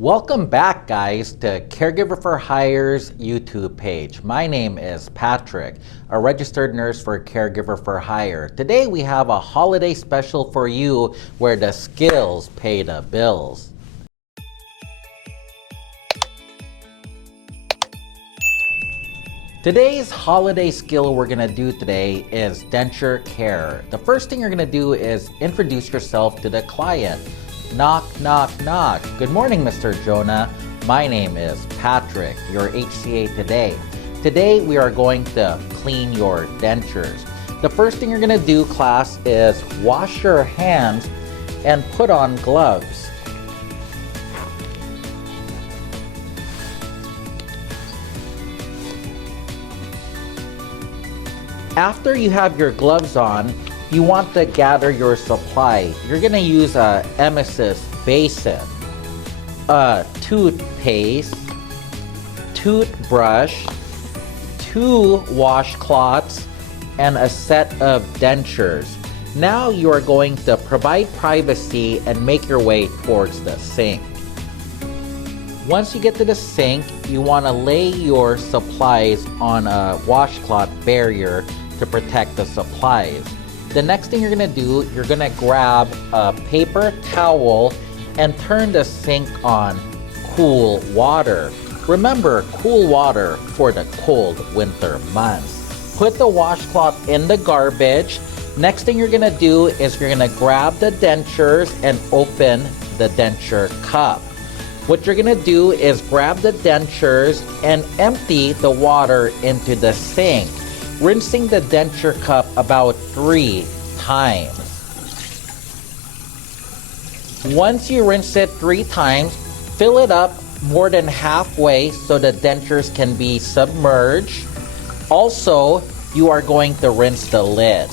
Welcome back, guys, to Caregiver for Hire's YouTube page. My name is Patrick, a registered nurse for Caregiver for Hire. Today we have a holiday special for you where the skills pay the bills. Today's holiday skill we're going to do today is denture care. The first thing you're going to do is introduce yourself to the client. Knock, knock, knock. Good morning, Mr. Jonah. My name is Patrick, your HCA today. Today we are going to clean your dentures. The first thing you're going to do, class, is wash your hands and put on gloves. After you have your gloves on, you want to gather your supply. You're going to use a emesis basin, a toothpaste, toothbrush, 2 washcloths, and a set of dentures. Now you are going to provide privacy and make your way towards the sink. Once you get to the sink, you want to lay your supplies on a washcloth barrier to protect the supplies. The next thing you're going to do, you're going to grab a paper towel and turn the sink on cool water. Remember, cool water for the cold winter months. Put the washcloth in the garbage. Next thing you're going to do is you're going to grab the dentures and open the denture cup. What you're going to do is grab the dentures and empty the water into the sink, rinsing the denture cup about 3 times. Once you rinse it 3 times, fill it up more than halfway so the dentures can be submerged. Also, you are going to rinse the lid.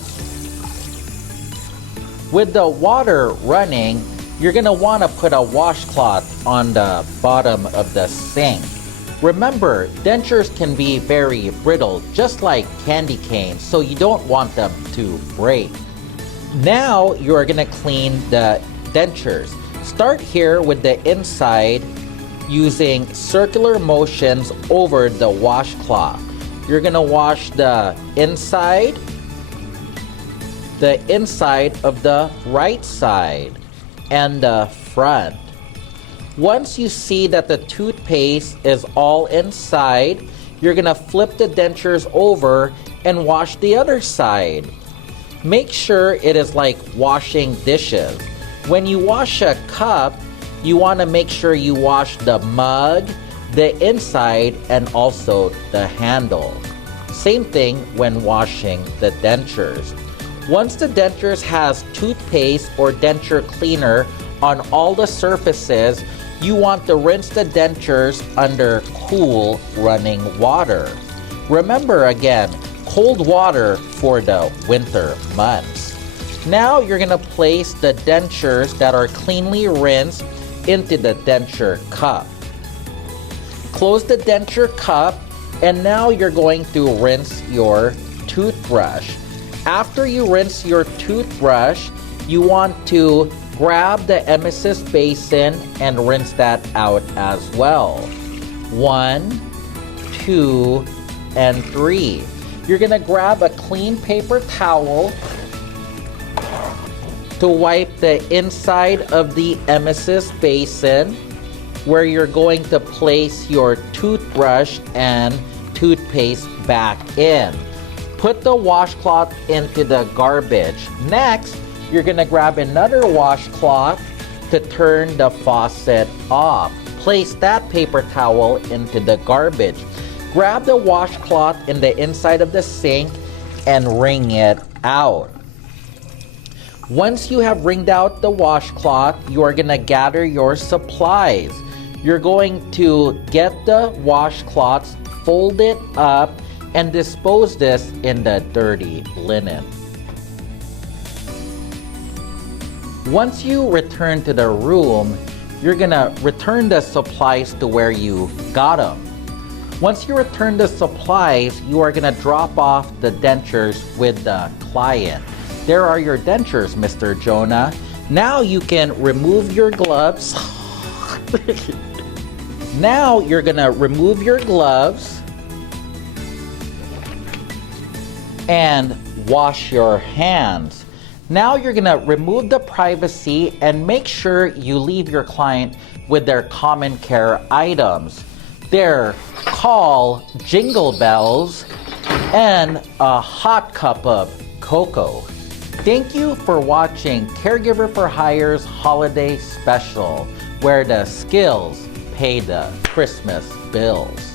With the water running, you're going to want to put a washcloth on the bottom of the sink. Remember, dentures can be very brittle, just like candy canes, so you don't want them to break. Now you are going to clean the dentures. Start here with the inside using circular motions over the washcloth. You're going to wash the inside of the right side, and the front. Once you see that the toothpaste is all inside, you're going to flip the dentures over and wash the other side. Make sure it is like washing dishes. When you wash a cup, you want to make sure you wash the mug, the inside, and also the handle. Same thing when washing the dentures. Once the dentures has toothpaste or denture cleaner on all the surfaces, you want to rinse the dentures under cool running water. Remember again, cold water for the winter months. Now you're going to place the dentures that are cleanly rinsed into the denture cup. Close the denture cup, and now you're going to rinse your toothbrush. After you rinse your toothbrush, you want to grab the emesis basin and rinse that out as well. 1, 2, and 3. You're going to grab a clean paper towel to wipe the inside of the emesis basin where you're going to place your toothbrush and toothpaste back in. Put the washcloth into the garbage. Next, you're going to grab another washcloth to turn the faucet off. Place that paper towel into the garbage. Grab the washcloth in the inside of the sink and wring it out. Once you have wringed out the washcloth, you are going to gather your supplies. You're going to get the washcloths, fold it up, and dispose this in the dirty linen. Once you return to the room, you're gonna return the supplies to where you got them. Once you return the supplies, you are gonna drop off the dentures with the client. There are your dentures, Mr. Jonah. Now you can remove your gloves Now you're gonna remove your gloves and wash your hands. Now you're gonna remove the privacy and make sure you leave your client with their common care items. They're called jingle bells and a hot cup of cocoa. Thank you for watching Caregiver for Hire's Holiday Special, where the skills pay the Christmas bills.